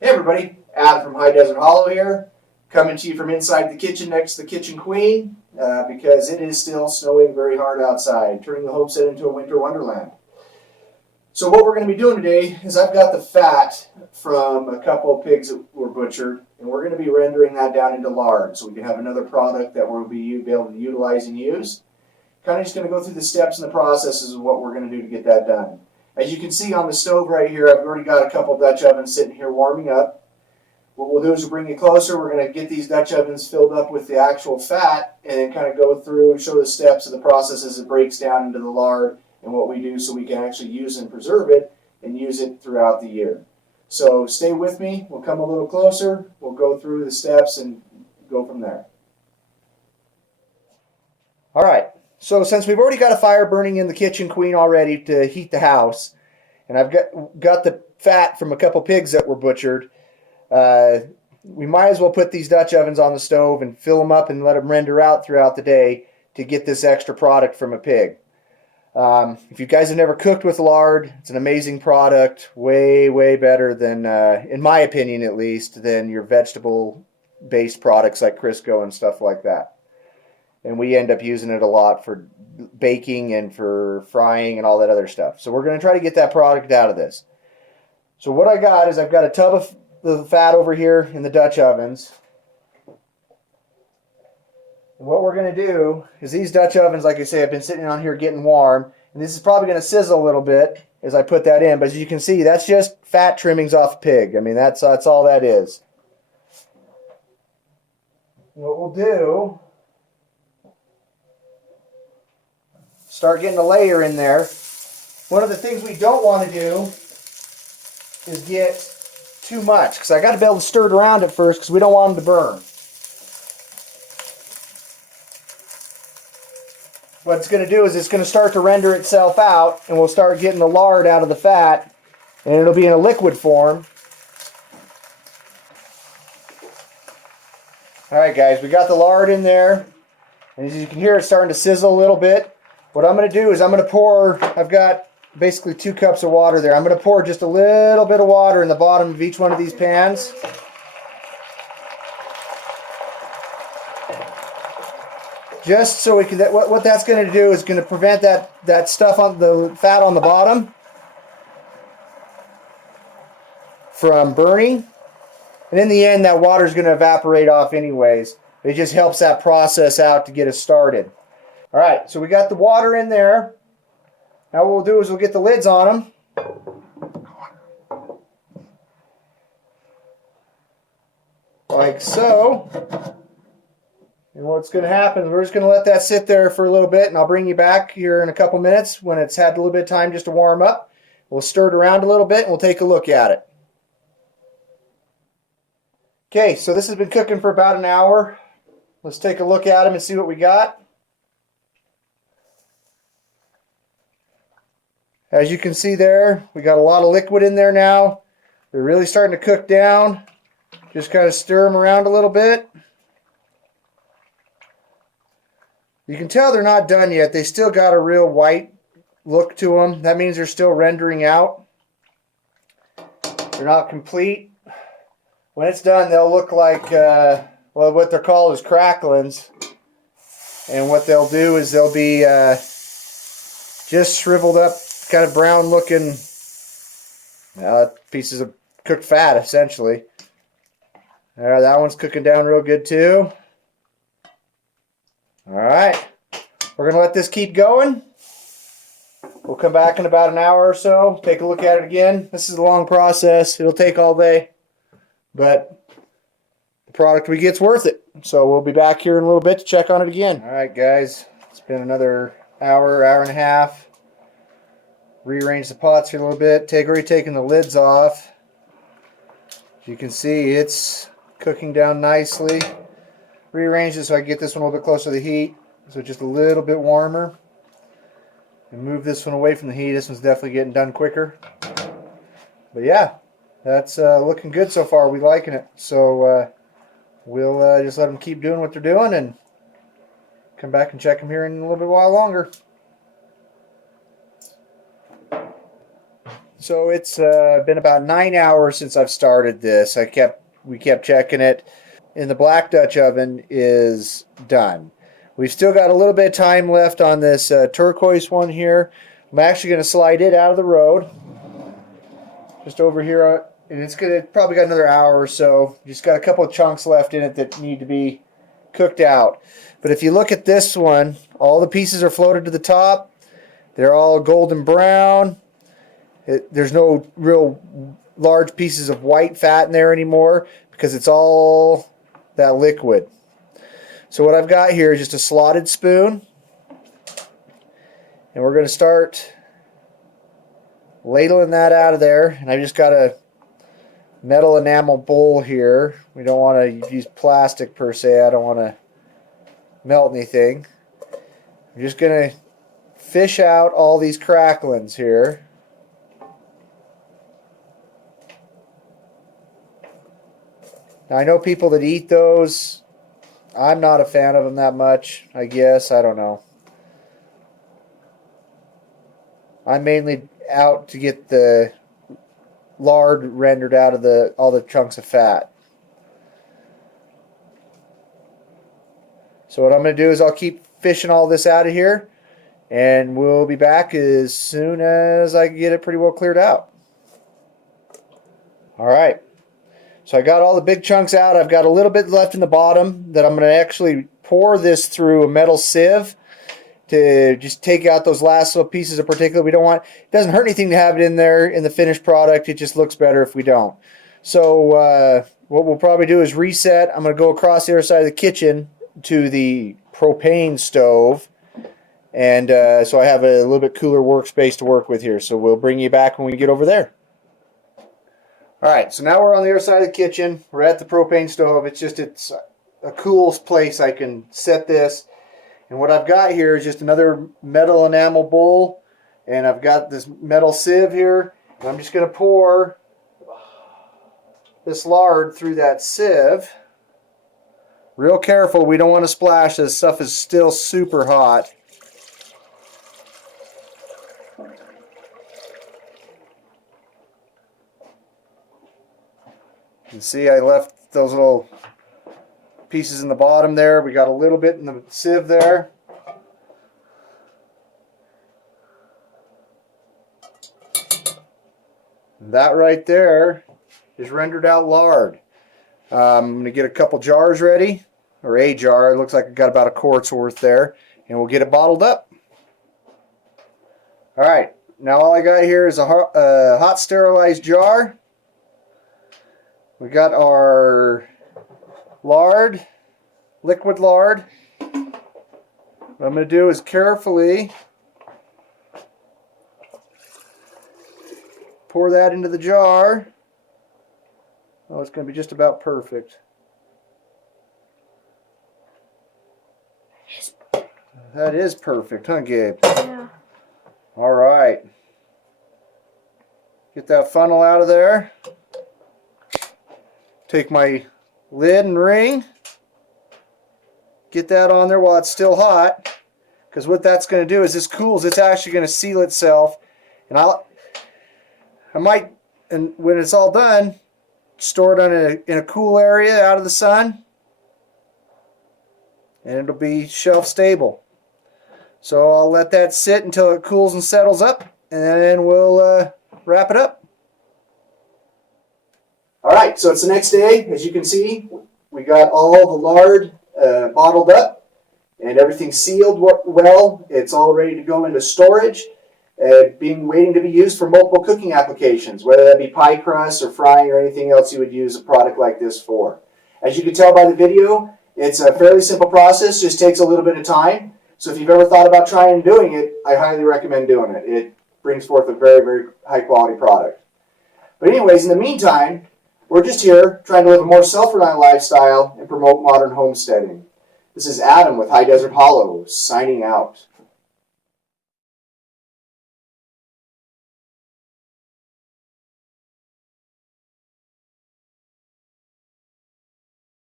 Hey everybody, Adam from High Desert Hollow here, coming to you from inside the kitchen next to the Kitchen Queen, because it is still snowing very hard outside, turning the homestead into a winter wonderland. So what we're going to be doing today is I've got the fat from a couple of pigs that were butchered, and we're going to be rendering that down into lard, so we can have another product that we'll be able to utilize and use. Kind of just going to go through the steps and the processes of what we're going to do to get that done. As you can see on the stove right here, I've already got a couple Dutch ovens sitting here warming up. What we'll do is we'll bring you closer. We're going to get these Dutch ovens filled up with the actual fat and then kind of go through and show the steps of the process as it breaks down into the lard and what we do so we can actually use and preserve it and use it throughout the year. So stay with me. We'll come a little closer. We'll go through the steps and go from there. All right. So since we've already got a fire burning in the Kitchen Queen already to heat the house, and I've got the fat from a couple pigs that were butchered, we might as well put these Dutch ovens on the stove and fill them up and let them render out throughout the day to get this extra product from a pig. If you guys have never cooked with lard, it's an amazing product, way, way better than, in my opinion at least, than your vegetable-based products like Crisco and stuff like that. And we end up using it a lot for baking and for frying and all that other stuff. So we're going to try to get that product out of this. So what I got is I've got a tub of the fat over here in the Dutch ovens. And what we're going to do is these Dutch ovens, like I say, have been sitting on here getting warm. And this is probably going to sizzle a little bit as I put that in. But as you can see, that's just fat trimmings off a pig. I mean, that's all that is. What we'll do, start getting a layer in there. One of the things we don't want to do is get too much, because I got to be able to stir it around at first because we don't want them to burn. What it's going to do is it's going to start to render itself out, and we'll start getting the lard out of the fat, and it'll be in a liquid form. Alright guys, we got the lard in there, and as you can hear it's starting to sizzle a little bit. What I'm going to do is I'm going to pour, I've got basically 2 cups of water there. I'm going to pour just a little bit of water in the bottom of each one of these pans. Just so we can, what that's going to do is going to prevent that stuff on the fat on the bottom from burning. And in the end, that water is going to evaporate off anyways. It just helps that process out to get us started. All right, so we got the water in there. Now what we'll do is we'll get the lids on them. Like so. And what's going to happen is we're just going to let that sit there for a little bit, and I'll bring you back here in a couple minutes when it's had a little bit of time just to warm up. We'll stir it around a little bit and we'll take a look at it. Okay, so this has been cooking for about an hour. Let's take a look at them and see what we got. As you can see there, we got a lot of liquid in there now. They're really starting to cook down. Just kind of stir them around a little bit. You can tell they're not done yet. They still got a real white look to them. That means they're still rendering out. They're not complete. When it's done, they'll look like, well, what they're called is cracklings. And what they'll do is they'll be just shriveled up, kind of brown looking pieces of cooked fat essentially. That one's cooking down real good too. Alright, we're going to let this keep going. We'll come back in about an hour or so, take a look at it again. This is a long process, it'll take all day, but the product we get's worth it. So we'll be back here in a little bit to check on it again. Alright guys, it's been another hour and a half. Rearrange the pots here a little bit. Already taking the lids off. As you can see, it's cooking down nicely. Rearrange it so I can get this one a little bit closer to the heat, so just a little bit warmer. And move this one away from the heat. This one's definitely getting done quicker. But yeah, that's looking good so far. We're liking it. So we'll just let them keep doing what they're doing and come back and check them here in a little bit while longer. So it's been about 9 hours since I've started this. We kept checking it, and the Black Dutch oven is done. We've still got a little bit of time left on this turquoise one here. I'm actually going to slide it out of the road, just over here, and it's probably got another hour or so. Just got a couple of chunks left in it that need to be cooked out. But if you look at this one, all the pieces are floated to the top. They're all golden brown. There's no real large pieces of white fat in there anymore because it's all that liquid. So what I've got here is just a slotted spoon, and we're going to start ladling that out of there. And I've just got a metal enamel bowl here. We don't want to use plastic per se. I don't want to melt anything. I'm just going to fish out all these cracklings here. Now, I know people that eat those. I'm not a fan of them that much, I guess. I don't know. I'm mainly out to get the lard rendered out of all the chunks of fat. So what I'm going to do is I'll keep fishing all this out of here, and we'll be back as soon as I get it pretty well cleared out. All right. So I got all the big chunks out. I've got a little bit left in the bottom that I'm going to actually pour this through a metal sieve to just take out those last little pieces of particulate we don't want. It doesn't hurt anything to have it in there in the finished product. It just looks better if we don't. So what we'll probably do is reset. I'm going to go across the other side of the kitchen to the propane stove. And so I have a little bit cooler workspace to work with here. So we'll bring you back when we get over there. Alright, so now we're on the other side of the kitchen. We're at the propane stove. It's a cool place I can set this. And what I've got here is just another metal enamel bowl. And I've got this metal sieve here. And I'm just going to pour this lard through that sieve. Real careful, we don't want to splash. This stuff is still super hot. You can see I left those little pieces in the bottom there. We got a little bit in the sieve there. And that right there is rendered out lard. I'm going to get a couple jars ready, or a jar. It looks like I got about a quart's worth there, and we'll get it bottled up. All right, now all I got here is a hot sterilized jar. We got our lard, liquid lard. What I'm going to do is carefully pour that into the jar. Oh, it's going to be just about perfect. That is perfect, huh, Gabe? Yeah. All right. Get that funnel out of there. Take my lid and ring. Get that on there while it's still hot. Because what that's going to do is this cools, it's actually going to seal itself. And I might, and when it's all done, store it in a cool area out of the sun. And it'll be shelf stable. So I'll let that sit until it cools and settles up. And then we'll wrap it up. Alright, so it's the next day. As you can see, we got all the lard bottled up and everything sealed well. It's all ready to go into storage, waiting to be used for multiple cooking applications, whether that be pie crust or frying or anything else you would use a product like this for. As you can tell by the video, it's a fairly simple process, just takes a little bit of time. So if you've ever thought about trying doing it, I highly recommend doing it. It brings forth a very, very high quality product. But anyways, in the meantime, we're just here trying to live a more self-reliant lifestyle and promote modern homesteading. This is Adam with High Desert Hollow, signing out.